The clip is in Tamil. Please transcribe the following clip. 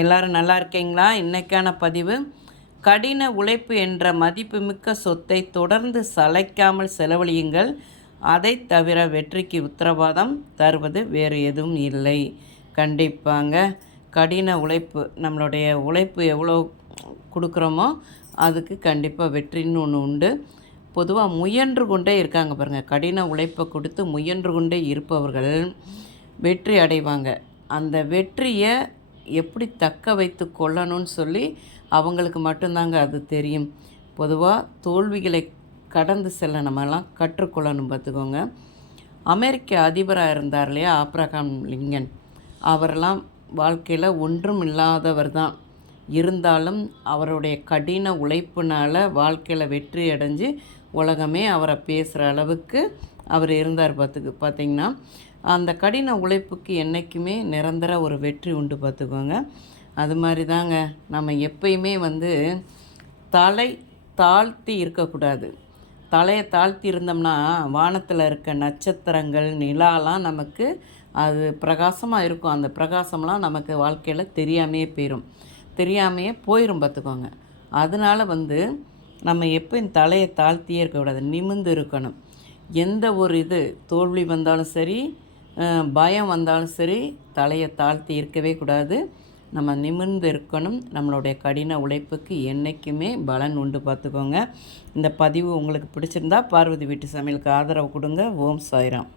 எல்லாரும் நல்லா இருக்கீங்களா? இன்றைக்கான பதிவு கடின உழைப்பு என்ற மதிப்புமிக்க சொத்தை தொடர்ந்து சளைக்காமல் செலவழியுங்கள். அதை தவிர வெற்றிக்கு உத்தரவாதம் தருவது வேறு எதுவும் இல்லை. கண்டிப்பாங்க. கடின உழைப்பு நம்மளுடைய உழைப்பு எவ்வளோ கொடுக்குறோமோ அதுக்கு கண்டிப்பாக வெற்றின்னு ஒன்று உண்டு. பொதுவாக முயன்று கொண்டே இருக்காங்க பாருங்கள் கடின உழைப்பை கொடுத்து முயன்று கொண்டே இருப்பவர்கள் வெற்றி அடைவாங்க. அந்த வெற்றியை எப்படி தக்க வைத்து கொள்ளணும்னு சொல்லி அவங்களுக்கு மட்டும்தாங்க அது தெரியும். பொதுவாக தோல்விகளை கடந்து செல்ல நம்மலாம் கற்றுக்கொள்ளணும் பார்த்துக்கோங்க. அமெரிக்க அதிபராக இருந்தார் இல்லையா? Abraham Lincoln. அவரெல்லாம் வாழ்க்கையில் ஒன்றும் இல்லாதவர் தான். இருந்தாலும் அவருடைய கடின உழைப்புனால் வாழ்க்கையில் வெற்றி அடைஞ்சு உலகமே அவரை பேசுகிற அளவுக்கு அவர் இருந்தார் பார்த்துக்கு பார்த்திங்கன்னா. அந்த கடின உழைப்புக்கு என்றைக்குமே நிரந்தர ஒரு வெற்றி உண்டு பார்த்துக்கோங்க. அது மாதிரி தாங்க நம்ம எப்பயுமே வந்து தலை தாழ்த்தி இருக்கக்கூடாது. தலையை தாழ்த்தி இருந்தோம்னா வானத்தில் இருக்க நட்சத்திரங்கள் நிலாலாம் நமக்கு அது பிரகாசமாக இருக்கும். அந்த பிரகாசம்லாம் நமக்கு வாழ்க்கையில் தெரியாமையே போயிடும் தெரியாமையே போயிடும் பார்த்துக்கோங்க. அதனால் வந்து நம்ம எப்பயும் தலையை தாழ்த்தியே இருக்கக்கூடாது நிமிந்து இருக்கணும். எந்த ஒரு இது தோல்வி வந்தாலும் சரி பயம் வந்தாலும் சரி தலையை தாழ்த்தி இருக்கவே கூடாது. நம்ம நிமிர்ந்து இருக்கணும். நம்மளுடைய கடின உழைப்புக்கு என்றைக்குமே பலன் உண்டு பார்த்துக்கோங்க. இந்த பதிவு உங்களுக்கு பிடிச்சிருந்தா பார்வதி வீட்டு சமையலுக்கு ஆதரவு கொடுங்க. ஓம் சாய்ராம்.